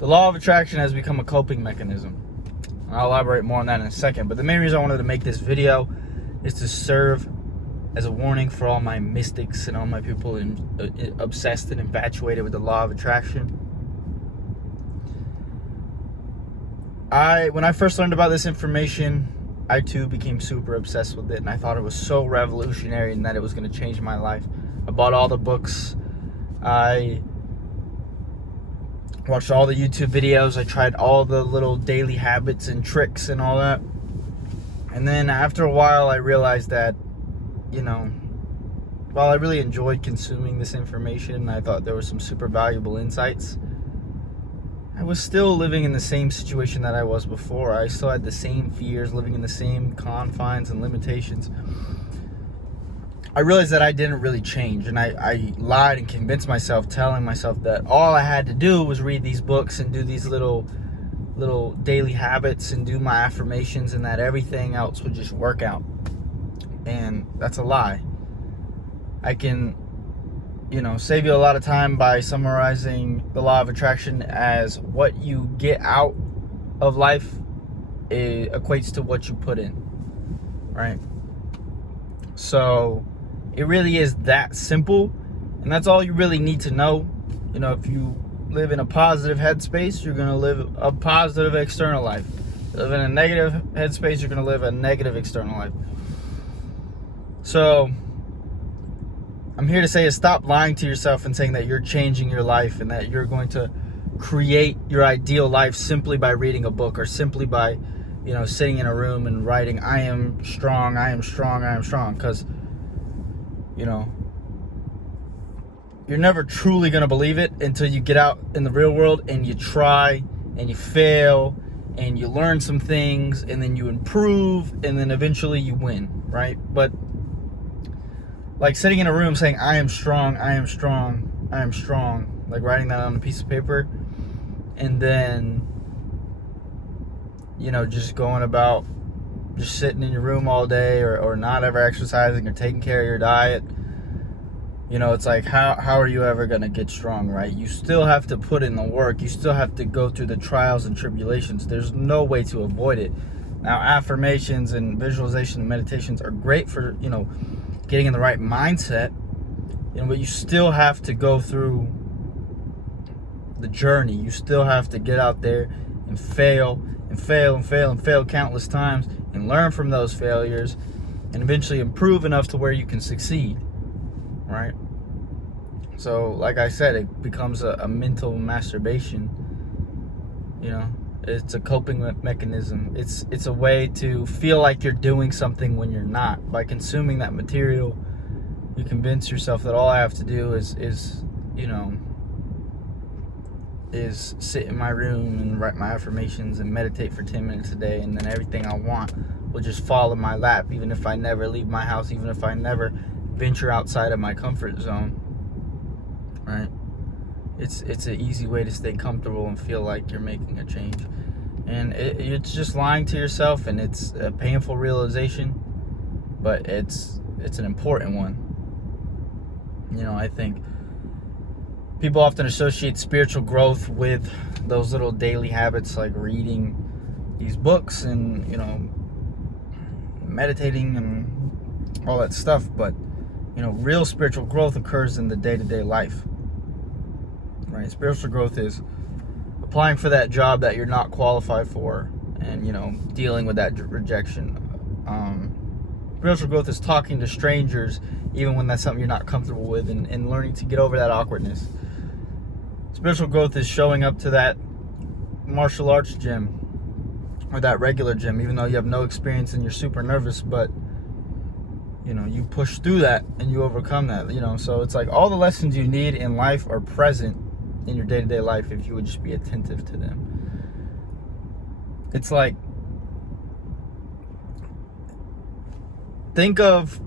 The law of attraction has become a coping mechanism. I'll elaborate more on that in a second. But the main reason I wanted to make this video is to serve as a warning for all my mystics and all my people obsessed and infatuated with the law of attraction. When I first learned about this information, I too became super obsessed with it, and I thought it was so revolutionary and that it was going to change my life. I bought all the books. I watched all the YouTube videos. I tried all the little daily habits and tricks and all that. And then after a while, I realized that, while I really enjoyed consuming this information, I thought there were some super valuable insights, I was still living in the same situation that I was before. I still had the same fears, living in the same confines and limitations. I realized that I didn't really change, and I lied and convinced myself, telling myself that all I had to do was read these books and do these little daily habits and do my affirmations, and that everything else would just work out. And that's a lie. I can, save you a lot of time by summarizing the law of attraction as what you get out of life equates to what you put in, right? So it really is that simple, and that's all you really need to know. If you live in a positive headspace, you're going to live a positive external life. If you live in a negative headspace, you're going to live a negative external life. So I'm here to say is stop lying to yourself and saying that you're changing your life and that you're going to create your ideal life simply by reading a book or simply by, sitting in a room and writing, I am strong, I am strong, I am strong. Because, you're never truly going to believe it until you get out in the real world and you try and you fail and you learn some things and then you improve and then eventually you win, right? But like sitting in a room saying, I am strong, I am strong, I am strong, like writing that on a piece of paper, and then, just going about just sitting in your room all day or not ever exercising or taking care of your diet, it's like, how are you ever going to get strong, right? You still have to put in the work. You still have to go through the trials and tribulations. There's no way to avoid it. Now, affirmations and visualization and meditations are great for, getting in the right mindset, but you still have to go through the journey. You still have to get out there and fail and fail and fail and fail countless times and learn from those failures and eventually improve enough to where you can succeed, right? So like I said, it becomes a mental masturbation. It's a coping mechanism. It's a way to feel like you're doing something when you're not. By consuming that material, you convince yourself that all I have to do is sit in my room and write my affirmations and meditate for 10 minutes a day, and then everything I want will just fall in my lap, even if I never leave my house, even if I never venture outside of my comfort zone, right? It's an easy way to stay comfortable and feel like you're making a change. And it's just lying to yourself, and it's a painful realization, but it's an important one. I think people often associate spiritual growth with those little daily habits like reading these books and, meditating and all that stuff. But, real spiritual growth occurs in the day-to-day life, right? Spiritual growth is applying for that job that you're not qualified for and, dealing with that rejection. Spiritual growth is talking to strangers even when that's something you're not comfortable with and learning to get over that awkwardness. Spiritual growth is showing up to that martial arts gym or that regular gym, even though you have no experience and you're super nervous, but you push through that and you overcome that, so it's like all the lessons you need in life are present in your day-to-day life if you would just be attentive to them. It's like, think of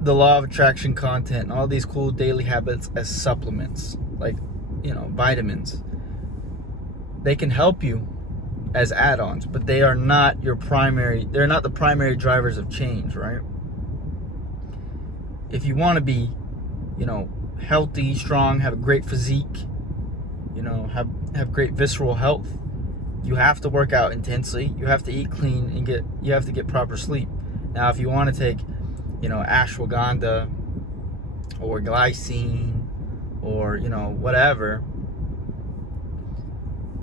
the law of attraction content and all these cool daily habits as supplements, like, vitamins. They can help you as add-ons, but they're not the primary drivers of change, right? If you want to be, healthy, strong, have a great physique, have great visceral health, you have to work out intensely, you have to eat clean, and you have to get proper sleep. Now, if you want to take, ashwagandha or glycine or whatever,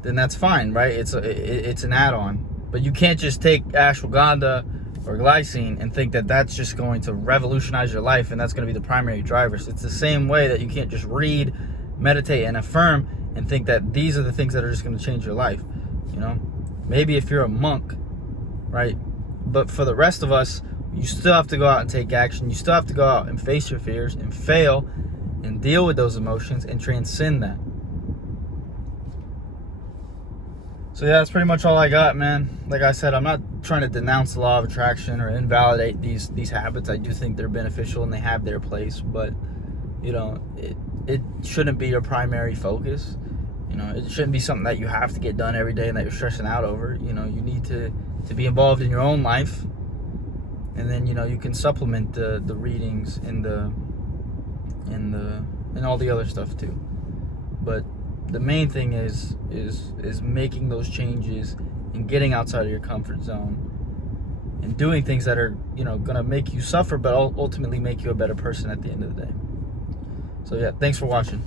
then that's fine, right? It's an add-on. But you can't just take ashwagandha or glycine and think that that's just going to revolutionize your life and that's going to be the primary drivers. It's the same way that you can't just read, meditate, and affirm and think that these are the things that are just going to change your life. Maybe if you're a monk, right? But for the rest of us, you still have to go out and take action. You still have to go out and face your fears and fail and deal with those emotions and transcend that. So yeah, that's pretty much all I got, man. Like I said, I'm not trying to denounce the law of attraction or invalidate these habits. I do think they're beneficial and they have their place, but it shouldn't be your primary focus. It shouldn't be something that you have to get done every day and that you're stressing out over. You need to be involved in your own life, and then you can supplement the readings and all the other stuff too. But the main thing is making those changes and getting outside of your comfort zone and doing things that are gonna make you suffer, but ultimately make you a better person at the end of the day. So yeah, thanks for watching.